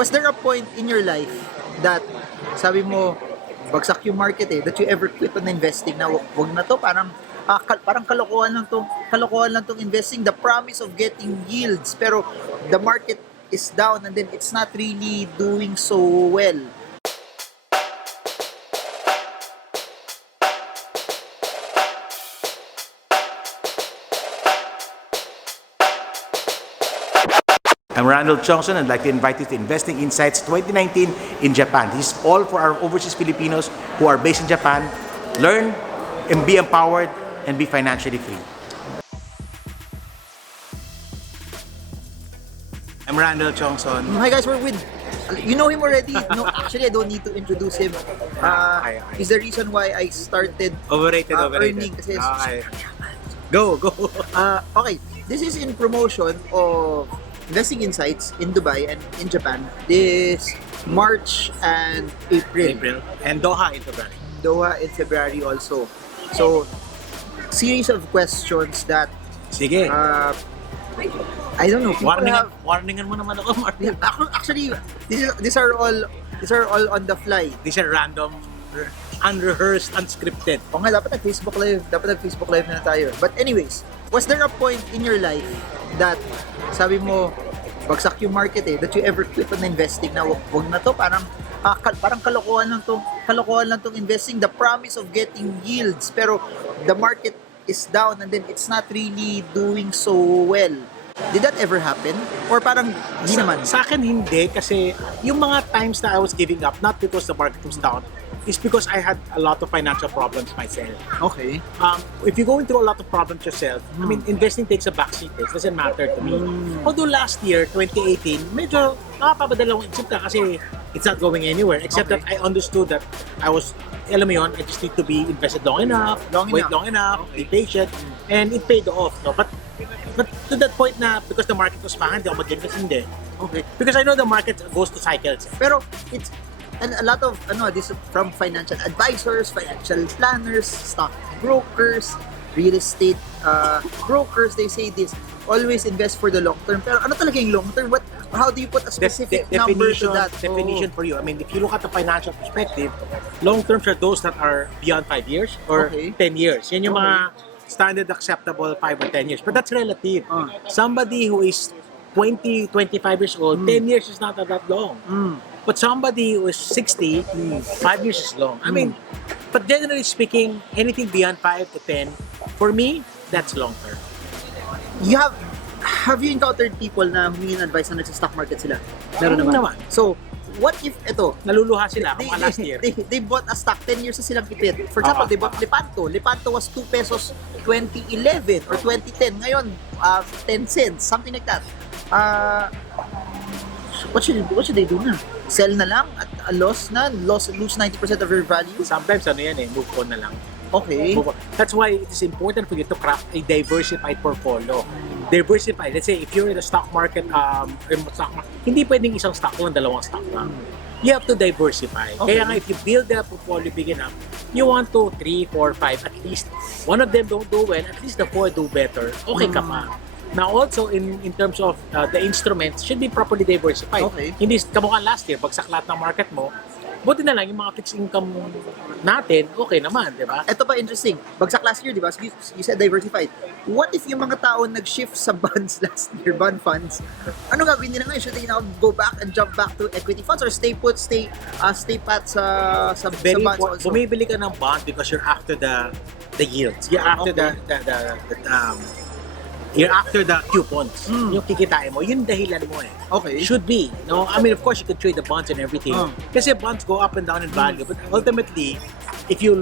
Was there a point in your life that sabi mo, bagsak yung market that you ever quit on investing na wag na to, parang kalokohan lang tong investing, the promise of getting yields, pero the market is down and then it's not really doing so well. I'm Randall Johnson and I'd like to invite you to Investing Insights 2019 in Japan. This is all for our overseas Filipinos who are based in Japan. Learn and be empowered and be financially free. I'm Randall Johnson. Hi guys, we're with, you know him already. No, actually I don't need to introduce him. He's the reason why I started Overrated. earning kasi Okay. Go. okay, this is in promotion of Investing Insights in Dubai and in Japan this March and April. And Doha in February. Doha in February also. So, series of questions that Sige. I don't know. Warningan mo naman ako, Martin. Actually, these are all on the fly. These are random, unrehearsed, unscripted. O nga, dapat nag-Facebook Live na tayo. But anyways, was there a point in your life that sabi mo, bagsak yung market that you ever quit on investing na wag na to, parang kalokohan lang tong investing, the promise of getting yields, pero the market is down and then it's not really doing so well. Did that ever happen? Or parang di naman? Sa akin hindi, kasi yung mga times na I was giving up, not because the market was down, is because I had a lot of financial problems myself. Okay. If you're going through a lot of problems yourself, I mean, investing takes a backseat. It doesn't matter to me. Although last year, 2018, medyo nakapapadalawang isip ka kasi it's not going anywhere. Except that I understood that I was, alam mo yun, I just need to be invested long enough, wait long enough, be patient, and it paid off. No? But to that point na, because the market was pangit, hindi ako mag-invest, hindi. Okay. Because I know the market goes to cycles. Pero it's, and a lot of this from financial advisors, financial planners, stock brokers, real estate brokers, they say this, always invest for the long term. Pero ano talaga yung long term? How do you put a specific number to that? Definition for you. I mean, if you look at the financial perspective, long terms are those that are beyond 5 years or 10 years. Yan yung mga standard acceptable 5 or 10 years. But that's relative. Somebody who is 20, 25 years old, 10 years is not that long. But somebody who is 60, 5 years is long. I mean, but generally speaking, anything beyond 5 to 10, for me, that's long term. Have you encountered people na humingi ng advice na nagsa-stock market sila? Meron naman. So, what if ito, Naluluha sila kung last year. They bought a stock 10 years na silang ipit. For example, they bought Lepanto. Lepanto was 2 pesos 2011 or 2010. Ngayon, 10 cents, something like that. What should they do na? Sell na lang at a loss na? Lose 90% of your value? Sometimes ano yan move on na lang. Okay. That's why it is important for you to craft a diversified portfolio. Diversified. Let's say if you're in the stock market, hindi pwedeng isang stock lang, dalawang stock lang. You have to diversify. Okay. Kaya nga if you build a portfolio big enough, you want to 3, 4, 5 at least. One of them don't do well, at least the 4 do better. Okay ka pa. Now also in terms of the instruments should be properly diversified. Okay. Hindi kamukha last year, bagsak lahat ng market mo. Buti na lang yung mga fixed income natin, okay naman, di ba? Ito pa interesting. Bagsak last year, di ba? You said diversified. What if yung mga tao nag-shift sa bonds last year, bond funds? Ano gagawin nila ngayon? Should they now go back and jump back to equity funds or stay pat sa Very bonds important. also? Bumibili ka ng bond because you're after the yields. You're after you're after the coupons. Yung kikitain mo, yun dahilan mo Okay. Should be. No? I mean, of course, you could trade the bonds and everything. Kasi bonds go up and down in value. But ultimately, if you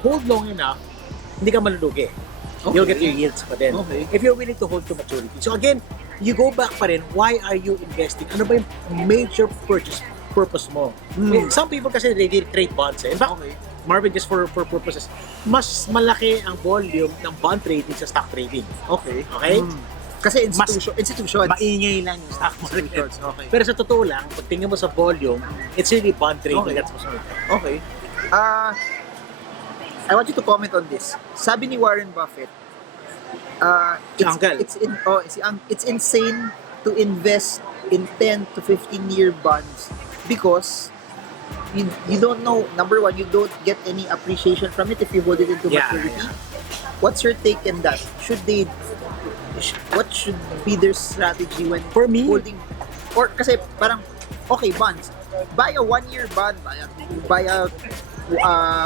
hold long enough, hindi ka malulugi. You'll get your yields pa din. Okay. If you're willing to hold to maturity. So again, you go back pa rin, why are you investing? Ano ba yung major purpose mo? Some people kasi they trade bonds. In fact, Marvin, just for purposes, mas malaki ang volume ng bond trading sa stock trading. Okay. Okay? Kasi institutions. Maingay lang yung stock market. Okay. Pero sa totoo lang, pag tingnan mo sa volume, it's really bond trading. Okay. That's what's Okay. I want you to comment on this. Sabi ni Warren Buffett, Si Uncle. it's insane to invest in 10 to 15-year bonds because you don't know, number one, you don't get any appreciation from it if you hold it into maturity. Yeah. What's your take on that? What should be their strategy when For me, holding, or kasi parang, okay, bonds, buy a 1-year bond, buy a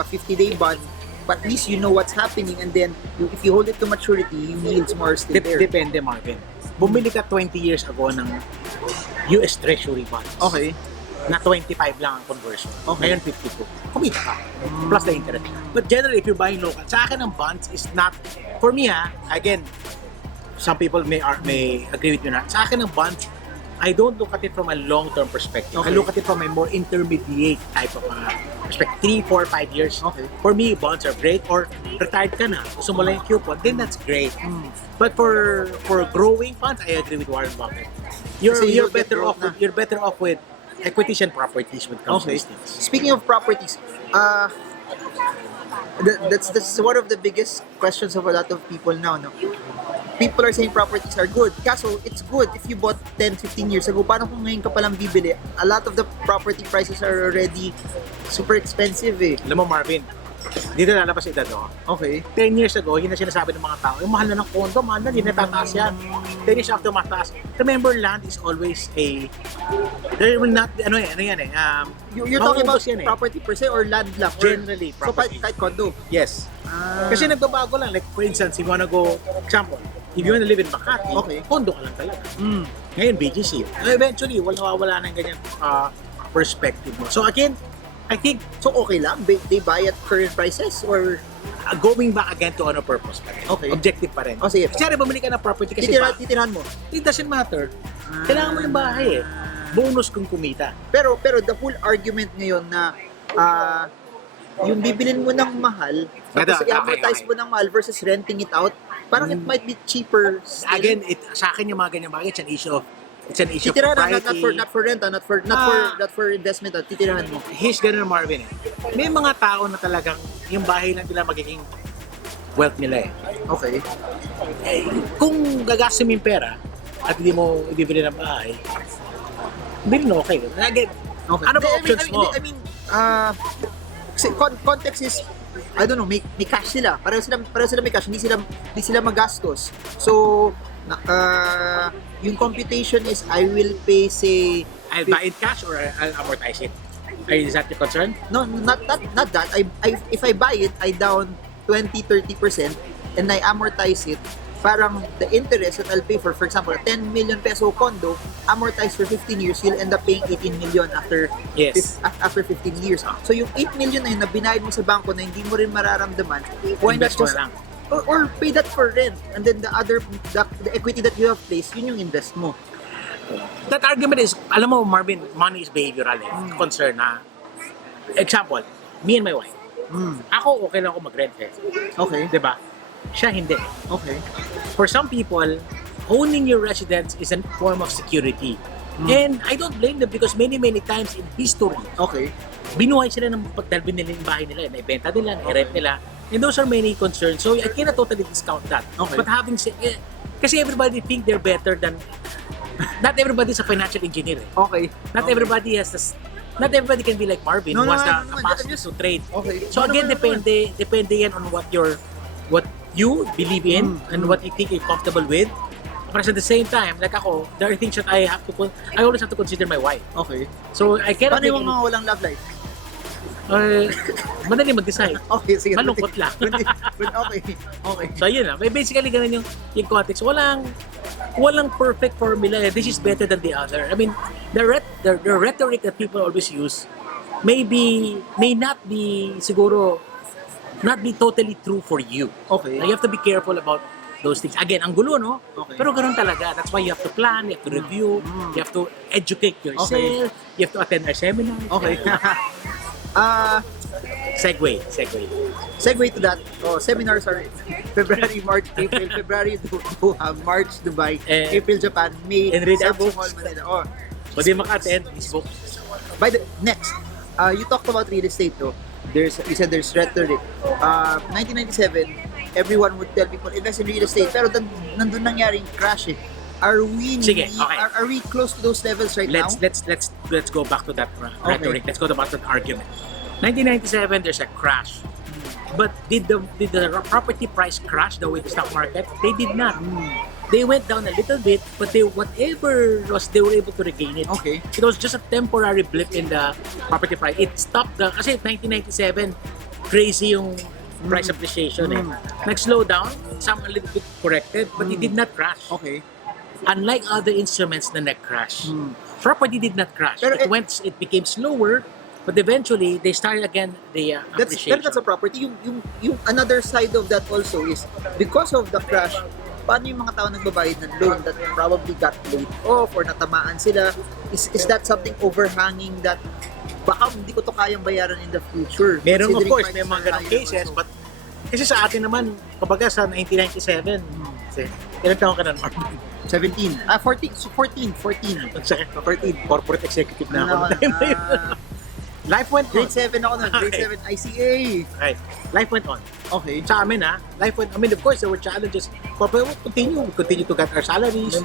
50-day bond, but at least you know what's happening, and then if you hold it to maturity, yung yields more still there. Depende, Marvin. Bumili ka 20 years ago ng US Treasury bonds. Okay. Na 25 lang ang conversion. Okay. Ngayon 52. Kumita ka. Plus the interest. But generally, if you're buying local, sa akin ang bonds is not, for me again, some people may agree with you na, sa akin ang bonds, I don't look at it from a long-term perspective. Okay. I look at it from a more intermediate type of perspective. 3, 4, 5 years. Okay. For me, bonds are great. Or retired ka na, gusto mo lang yung coupon, then that's great. But for growing funds, I agree with Warren Buffett. You're better off with equities and properties when it comes to these things. Speaking of properties, that's one of the biggest questions of a lot of people now, no? People are saying properties are good. Kaso, it's good if you bought 10, 15 years ago. Paano kung ngayon ka palang bibili? A lot of the property prices are already super expensive eh. Alam mo, Marvin, dito lalabas edad ako. Okay. 10 years ago, yun na sinasabi ng mga tao, yung mahal na ng condo, mahal na, hindi na tataas yan. 10 years after mataas. Remember, land is always there will not be, You're talking about yan, property per se or land lang? Generally, property. So, kahit condo? Yes. Kasi nagbabago lang. Like, for instance, if you wanna go, example, if you wanna live in Makati, Okay. condo ka lang talaga. Ngayon, BGC. Eventually, nawawala na yung ganyan perspective mo. So again, I think, So, okay lang? They buy at current prices or... going back again to purpose pa rin. Okay. Objective pa rin. Oh, sige. Kasi bumili ka ng property kasi Titirahan mo? it doesn't matter. Kailangan mo yung bahay eh. Bonus kung kumita. Pero the whole argument ngayon na yung bibilin mo ng mahal, tapos i-amortize mo ng mahal versus renting it out, parang it might be cheaper still. Again, sa akin yung mga ganyan bagay, it's an issue of Titirahan na, propriety. not for rent, not for investment, titirahan mo. Here's ganun, Marvin. May mga tao na talagang yung bahay lang nila magiging wealth nila eh. Okay. Kung gagastos mo yung pera at hindi mo ibibili ng bahay, bilhin na okay. Again, ano ba options mo? I mean, kasi context is, I don't know, may cash sila. Pareho sila may cash, hindi sila magastos. So, yung computation is I will pay, say, I'll buy it cash or I'll amortize it. Is that your concern? No, not that. If I buy it, I down 20-30% and I amortize it. Parang the interest that I'll pay for example, a 10 million peso condo, amortized for 15 years, you'll end up paying 18 million after after 15 years. So yung 8 million na yun na binayad mo sa bangko na hindi mo rin mararamdaman, why not Invest mo just na lang. or pay that for rent, and then the equity that you have placed, yun yung invest mo. That argument is, alam mo, Marvin, money is behavioral concern na. Example, me and my wife. Ako, okay lang ako mag-rent eh. Okay. Diba? Siya hindi. Okay. For some people, owning your residence is a form of security. And I don't blame them because many times in history, Okay. binuhay sila ng dahil binili yung bahay nila, naibenta nila, na-rent nila. And those are many concerns. So I cannot totally discount that. Okay. But having said, kasi everybody think they're better than, not everybody's a financial engineer. Eh. Okay. Not everybody has this, not everybody can be like Marvin who has the capacity to trade. Okay. So again, depende yan on what you believe in and what you think you're comfortable with. But at the same time, like ako, there are things that I always have to consider my wife. Okay. So I cannot Paano yung mga walang love life? Madali mag-decide. Okay, sige. Malungkot lang. Okay. So yun lang. May basically ganun yung context. Walang perfect formula. This is better than the other. I mean, the rhetoric that people always use may not be siguro not be totally true for you. Okay. You have to be careful about those things. Again, ang gulo, no? Okay. Pero ganun talaga. That's why you have to plan, you have to review, you have to educate yourself, you have to attend our seminar. Okay. Segue. Segue to that. Seminars are February, March, April. February, March, Dubai. April, Japan. May, and read our Samsung books. Mall, Manila. Pwede maka-attend this book. Next, you talked about real estate, though. You said there's rhetoric. 1997, everyone would tell people invest in real estate. Pero nandun nangyaring crash eh. Are we Sige, okay. are we close to those levels right now? Let's go back to that rhetoric. Let's go back to the argument. 1997, there's a crash. But did the property price crash the way the stock market? They did not. They went down a little bit, but they were able to regain it. Okay. It was just a temporary blip in the property price. It stopped kasi 1997, crazy yung price appreciation eh. Nag-slow down, some a little bit corrected, but it did not crash. Okay. Unlike other instruments na nag-crash. Property did not crash. Pero It became slower, but eventually they started again the appreciation. That's a property. Yung another side of that also is because of the crash, paano yung mga tao nagbabayad ng loan that probably got laid off or natamaan sila? Is that something overhanging that baka hindi ko to kayang bayaran in the future? Meron of Considering course, may prices mga are ganong higher cases, also. but kasi sa atin naman, kumbaga sa 1997, kasi ilan taon ka na, Marvin? 17. 14. So 14. 14. Ang sakit na 14. Corporate executive na ako. Ano, noong time na yun. Life went on. Grade 7 ako nun. Grade 7 ICA. Okay. Life went on. Okay. Sa amin life went, I mean, of course, there were challenges. But we continue to get our salaries.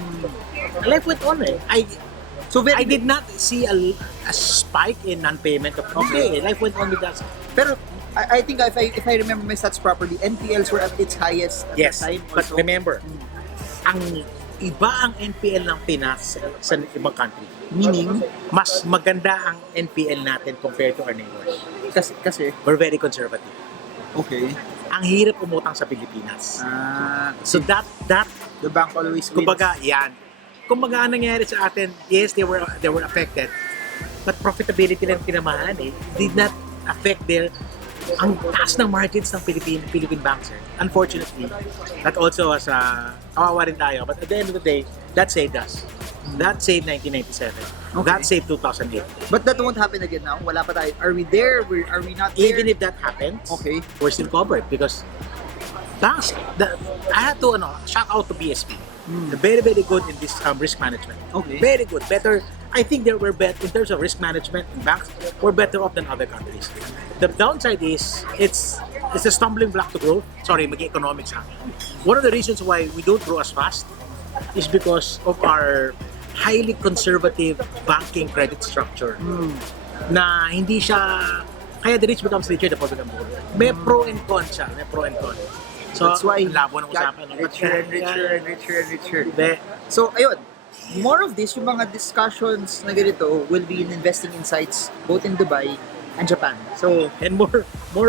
Life went on eh. I did not see a spike in non-payment of life went on with that. Pero I think if I remember my stats properly, NPLs were at its highest at Yes, that time. but Also. remember, ang iba ang NPL ng Pinas sa ibang country. Meaning, Mas maganda ang NPL natin compared to our neighbors. kasi We're very conservative. okay. Ang hirap umutang sa Pilipinas. So that The bank always wins. kumbaga yan. Kumbaga ang nangyari sa atin, yes, they were affected. But profitability lang tinamahan eh. Did not affect ang taas ng margins ng Philippine banks eh. Unfortunately, that also was kawawa rin tayo. But at the end of the day, that saved us. That saved 1997. That saved 2008. But that won't happen again now. Wala pa tayo. Are we there? Are we not there? Even if that happens, Okay. we're still covered because banks, I had to shout out to BSP. They're very, very good in this risk management. Okay. Very good. Better. I think they were better in terms of risk management in banks. We're better off than other countries. The downside is it's a stumbling block to growth. Sorry, mag-economics ha. One of the reasons why we don't grow as fast is because of our highly conservative banking credit structure. Na hindi siya, kaya the rich becomes richer, the poor becomes poorer. May pro and con siya. May pro and con. So, That's why ang labo ng got usapan. richer and richer and richer and richer. Hindi. So, ayun. More of this, yung mga discussions na ganito will be in investing insights both in Dubai and Japan. So, And more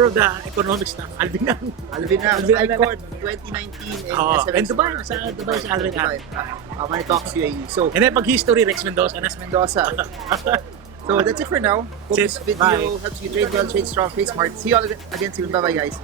of the economic stuff, Alvin na. Alvin na, Alvin Icon 2019 and SM And Dubai, sa Dubai, sa Alvin na. Money Talks UAE. So, And then pag history, Rex Mendoza na. Mendoza. So, that's it for now. Hope That's this it. video Bye. helps you trade well, trade strong, trade smart. See you all again soon. Bye-bye, guys.